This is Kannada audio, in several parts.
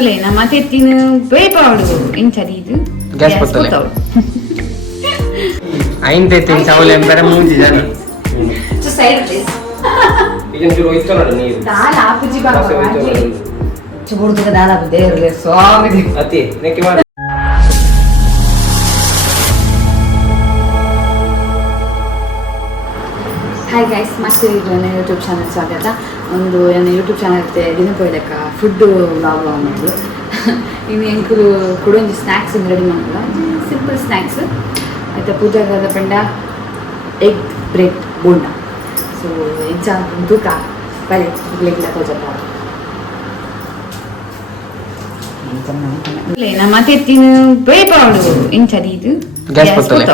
ನಮ್ಮ ತೆತ್ತಿನ ಬೇಪಾವಡು ಇಂಚರಿದು ಗ್ಯಾಸ್ ಪತ್ತಲೆ ಐನ್ ತೆತ್ತಿನ ಸೌಲೆ ಎಂಬರ ಮೂಂಜಿ ಜನ ಸೊ ಸೈಡ್ ಪ್ಲೀಸ್ ಇದನ್ನ ಚೂರು ಹೋಯ್ತು ನೋಡಿ ನೀರು ದಾಲ್ ಆಪುಜಿ ಬಾಬಾ ಚೂರ್ದಕ ದಾಲ್ ಆಪು ದೇವ್ರಿಗೆ ಸ್ವಾಮಿ ಅತಿ ನೆಕ್ಕೆ ಮಾಡಿ ಹಾಯ್ ಗೈಸ್ ಮತ್ತೆ ಇದು ನನ್ನ ಯೂಟ್ಯೂಬ್ ಚಾನಲ್ ಸ್ವಾಗತ ಒಂದು ನನ್ನ ಯೂಟ್ಯೂಬ್ ಚಾನಲ್ ದಿನಪೋಯ್ದಕ್ಕ ಫುಡ್ ವ್ಲಾಗ್ ಮಾಡೋದು ಇನ್ನು ಎಂಕುಲು ಕೊಡೊಂದು ಸ್ನ್ಯಾಕ್ಸ್ ರೆಡಿ ಮಾಡೋಲ್ಲ ಸಿಂಪಲ್ ಸ್ನ್ಯಾಕ್ಸ್ ಆಯ್ತಾ ಪೂಜಾಗದ ಪಂಡ ಎಗ್ ಬ್ರೆಡ್ ಬೋಂಡ ಸೊ ಇಂಚ ತೂಕ ಬರೀ ಇಗ್ಲೆಗ್ಲ ತೋಜಪ್ಪ ನಮ್ಮ ತೆತ್ತಿನ ಬೇಪಾವಡು ಇಂಚರಿ ಇದು ಗ್ಯಾಸ್ ಪತ್ತಲೆ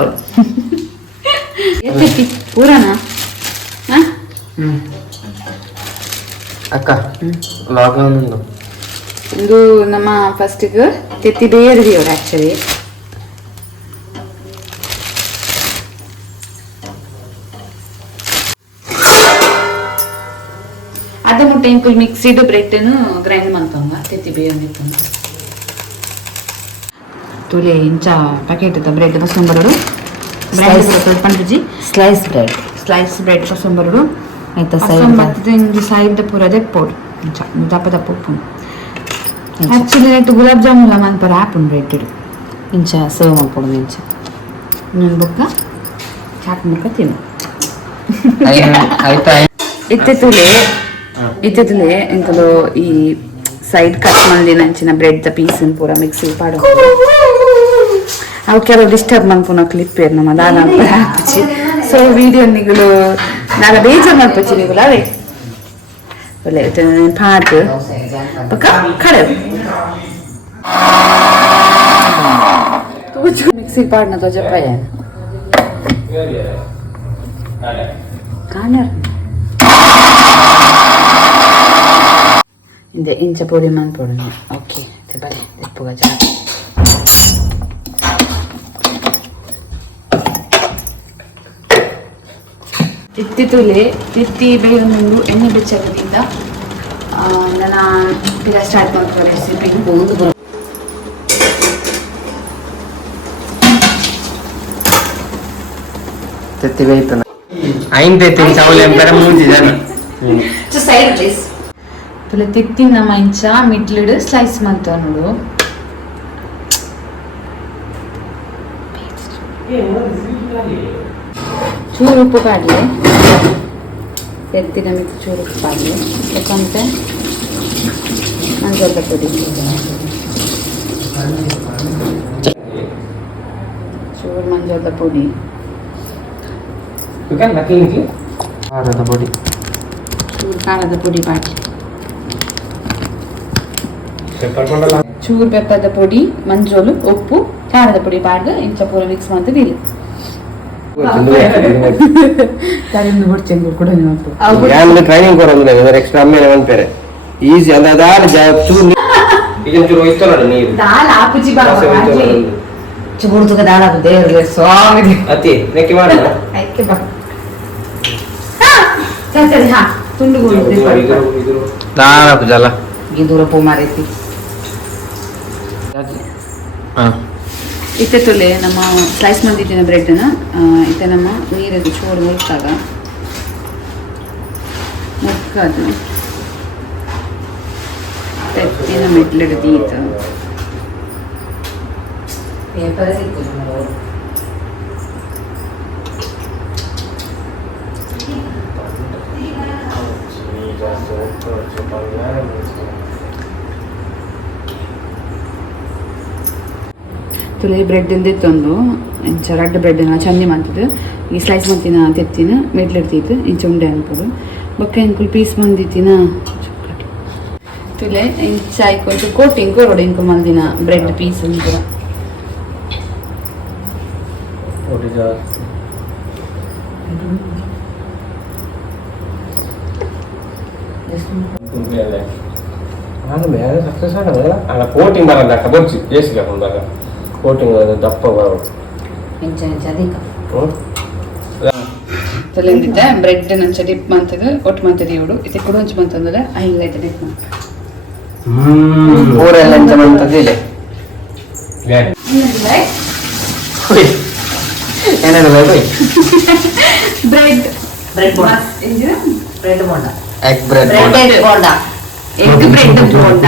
ಎತ್ತಿ ಪೂರನಾ ಅಕ್ಕ ಲಾಕ್ಡೌನ್ ಉಂಟು ಇದು ನಮ್ಮ ಫಸ್ಟಿಗೆ ತೆತ್ತಿ ಬೇಯರಿದಿ ಅವ್ರು ಆ್ಯಕ್ಚುಲಿ ಅದ ಮುಟ್ಟೆ ಇಂಕುಲ್ ಮಿಕ್ಸಿಡ್ ಬ್ರೆಡ್ನು ಗ್ರೈಂಡ್ ಮಾಡ್ತಂಗ ತೆತ್ತಿ ಬೇಯಂದಿತ್ತು ತುಲೆ ಇಂಚ ಪ್ಯಾಕೆಟ್ ಬ್ರೆಡ್ ಕಸ್ಕೊಂಬರೋಡು ಬ್ರೆಡ್ ಪಂಡ್ಜಿ ಸ್ಲೈಸ್ ಬ್ರೆಡ್ ಕಸ್ಕೊಂಬರೋಡು ಆಯ್ತಾ ಮತ್ತೆ ಇಂದು ಸಾಯಿದ ಪೂರದೆ ಪೋಡು ಇಂಚ ದಪ್ಪ ದಪ್ಪ ಉಪ್ಪು ಆ್ಯಕ್ಚುಲಿ ಆಯ್ತು ಗುಲಾಬ್ ಜಾಮೂನ್ ಮನ್ಪರ ಆಪುಂಡು ಬ್ರೆಡ್ ಇಂಚ ಸರ್ವ್ ಮಾಡ್ಕೊಡು ಇಂಚ ಇನ್ನೊಂದು ಬೊಕ್ಕ ಚಾಟ್ ಮುಖ ತಿನ್ನು ಆಯ್ತಾ ಇತ್ತಿತ್ತುಲೆ ಎಂಕಲು ಈ ಸೈಡ್ ಕಟ್ ಮಾಡಿ ನಂಚಿನ ಬ್ರೆಡ್ ದ ಪೀಸ್ ಪೂರ ಮಿಕ್ಸಿ ಪಾಡು ಅವು ಕೆಲವು ಡಿಸ್ಟರ್ಬ್ ಮನ್ಪುನ ಕ್ಲಿಪ್ ಇರ್ ನಮ್ಮ ದಾನ ಹಾಕಿ ಸೊ ವಿಡಿಯೋ ನಿಗಳು ನಾಗ ಬೇಜಾರು ಮಾಡ್ಪಚ್ಚಿ ನಿಗುಲ ಅವೇ ಒಳ್ಳೆ ಪಾಟ್ ಪಕ್ಕ ಕಡೆ ಮಿಕ್ಸಿ ಪಾಡ್ನ ತೋಜಪ್ಪಾಯ ಕಾಣರ್ ಇಂದೆ ಇಂಚ ಪೊಡಿ ಮನ್ಪೊಡು ಓಕೆ ಬರೀ ಉಪ್ಪುಗ ಜಾಗ ತಿತ್ತಿತುಲೆ ತಿತ್ತಿ ಬೇಯೊಂದು ಎಣ್ಣೆ ಬೆಚ್ಚಗದಿಂದ ನನ್ನ ಈಗ ಸ್ಟಾರ್ಟ್ ಮಾಡ್ಕೋ ರೆಸಿಪಿ ತೆತ್ತಿ ಬೇಯ್ತನ ಐನ್ ತೆತ್ತಿನ ಸೌಲೆ ಎಂಬರ ಮೂಂಜಿ ಜನ ಸೈಡ್ ಪ್ಲೀಸ್ ತುಲೆ ತಿತ್ತಿ ನಮ್ಮ ಇಂಚ ಮಿಡ್ಲಿಡ್ ಸ್ಲೈಸ್ ಮಾಡ್ತವ ನೋಡು ಚೂರು ಉಪ್ಪು ಪಾಡಲಿ ಎತ್ತಿನ ಮಿಕ್ಕು ಚೂರು ಉಪ್ಪು ಪಾಡಲಿ ಯಾಕಂತೆ ಮಂಜದ ಪುಡಿ ಚೂರು ಮಂಜದ ಪುಡಿ ಖಾರದ ಪುಡಿ ಚೂರು ಖಾರದ ಪುಡಿ ಪಾಡಲಿ ಚೂರು ಪೆಪ್ಪದ ಪುಡಿ ಮಂಜೋಲು ಉಪ್ಪು ಖಾರದ ಪುಡಿ ಪಾಡ್ದು ಇಂಚ ಪೂರ ಮಿಕ್ಸ್ ಮಾಡ್ತೀವಿ ಇಲ್ಲ ಟ್ರೈನಿಂಗ್ ಕೊಡೋದು ಎಕ್ಸ್ಟ್ರಾ ಅಮ್ಮೇಲೆ ಒಂದ್ಪೇರೆ ಈಸಿ ಅಂದ್ರೆ ಚೂರು ಇದನ್ನ ಚೂರು ಹೋಯ್ತು ನೋಡಿ ನೀರು ದಾಲ್ ಆಪುಜಿ ಬಾಬಾ ಚೂರ್ದಕ ದಾಲ್ ಆಪು ದೇವ್ರಿಗೆ ಸ್ವಾಮಿ ಅತಿ ನೆಕ್ಕೆ ಮಾಡಿ ಆಯ್ಕೆ ಬಾ ಸರಿ ಹಾ ತುಂಡುಗಳು ದಾರ ಜಲ ಈ ದೂರ ಪೋ ಮಾರೈತಿ ಇತ್ತೆ ತುಲೆ ನಮ್ಮ ಸ್ಲೈಸ್ ಮಾಡಿದ್ದಿನ ಬ್ರೆಡ್ನ ಇತ್ತೆ ನಮ್ಮ ನೀರಿಗೆ ಚೂರು ಮುಲ್ಕಾಗ ಮುಕ್ಕದು ತೆತ್ತಿನ ಮೆಟ್ಲಿಡ್ದೀತ ತುಲೆ ಬ್ರೆಡ್ ಇಲ್ದಿತ್ತೊಂದು ಇಂಚ ರಡ್ಡು ಬ್ರೆಡ್ನ ಚಂದಿ ಮಾಡ್ತಿದ್ದು ಈ ಸ್ಲೈಸ್ ಮಾಡ್ತಿನ ತೆತ್ತಿನ ಮೆಟ್ಲಿಡ್ತಿತ್ತು ಇಂಚ ಉಂಡೆ ಅನ್ಬೋದು ಬೊಕ್ಕ ಇಂಕುಲ್ ಪೀಸ್ ಬಂದಿತ್ತಿನ ತುಲೆ ಇಂಚ ಇಕ್ಕೊಂಚು ಕೋಟಿಂಗ್ ಕೊರೋಡು ಇಂಕು ಮಲ್ದಿನ ಬ್ರೆಡ್ ಪೀಸ್ ಅಂತ ನಾನು ಬೇರೆ ಸಕ್ಸಸ್ ಆಗಲ್ಲ ಅಲ್ಲ ಕೋಟಿಂಗ್ ಬರಲ್ಲ ಕಬರ್ಜಿ ಬೇಸಿಗೆ ಹಾಕೊಂಡಾಗ ಕೋಟಿಂಗ್ ದಪ್ಪ ಬರೋದು ಇಂಚ ಇಂಚ ಅಧಿಕ ತಲೆಂದಿದ್ದೆ ಬ್ರೆಡ್ ನಂಚ ಡಿಪ್ ಮಾಡ್ತದೆ ಒಟ್ಟು ಮಾಡ್ತದೆ ಇವಳು ಇದು ಕುಡಂಚು ಬಂತಂದ್ರೆ ಹೈಲೈಟ್ ಡಿಪ್ ಮಾಡ್ತಾರೆ ಊರೆಲ್ಲ ಎಂತ ಮಾಡ್ತದಿಲ್ಲ ಏನಾದ್ರು ಬೇಕು bread bread bonda bread bonda egg bread bread bonda egg bread bonda